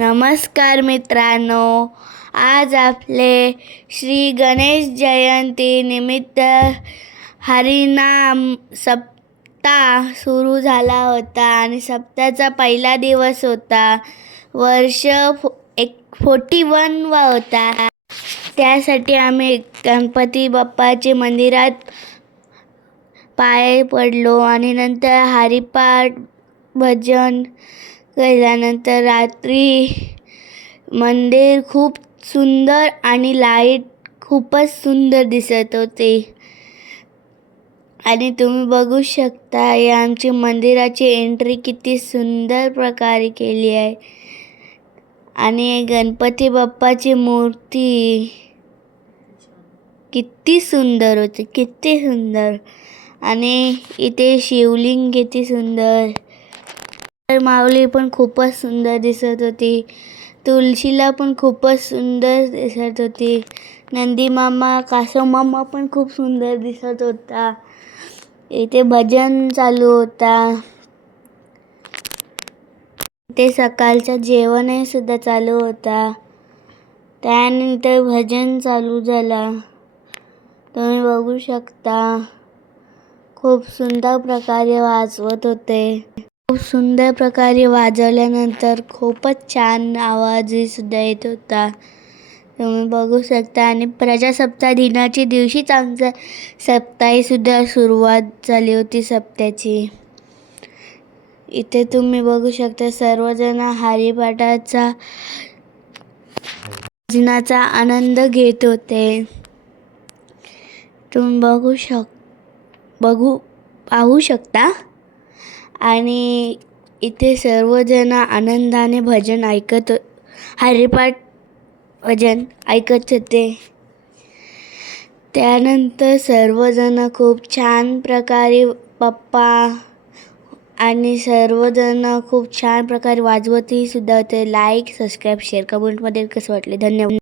नमस्कार मित्रांनो आज आपले श्री गणेश जयंती निमित्त हरिनाम सप्ताह सुरू झाला होता आणि सप्ताहाचा पहिला दिवस होता. वर्ष फो एक फोर्टी वनवा होता. त्यासाठी आम्ही गणपती बाप्पाचे मंदिरात पाय पडलो आणि नंतर हरिपाठ भजन केल्यानंतर रात्री मंदिर खूप सुंदर आणि लाइट खूपच सुंदर दिसत होते. आणि तुम्ही बघू शकता या आमची मंदिराची एंट्री किती सुंदर प्रकारे केली आहे. आणि गणपती बाप्पाची मूर्ती किती सुंदर होती किती सुंदर. आणि इथे शिवलिंग किती सुंदर. तर माऊली पण खूपच सुंदर दिसत होती. तुळशीला पण खूपच सुंदर दिसत होती. नंदी मामा कासव मामा पण खूप सुंदर दिसत होता. इथे भजन चालू होता. इथे सकाळचं जेवणही सुद्धा चालू होता. त्यानंतर भजन चालू झाला. तुम्ही बघू शकता. खूप सुंदर प्रकारे वाजवत होते. खूप सुंदर प्रकारे वाजवल्यानंतर खूपच छान आवाजही सुद्धा येत होता. तुम्ही बघू शकता आणि प्रजासत्ताक दिनाच्या दिवशीच आमचा सप्ताहीसुद्धा सुरुवात झाली होती सप्त्याची. इथे तुम्ही बघू शकता सर्वजण हरिपाठाचा भजनाचा आनंद घेत होते. तुम्ही बघू शक बघू पाहू शकता? आणि इथे सर्वजण आनंदाने भजन ऐकत हरिपाठ भजन ऐकत होते. त्यानंतर सर्वजण खूप छान प्रकारे पप्पा आणि सर्वजण खूप छान प्रकारे वाजवतही सुद्धा होते लाईक सबस्क्राईब शेअर कमेंटमध्ये कसं वाटले? धन्यवाद.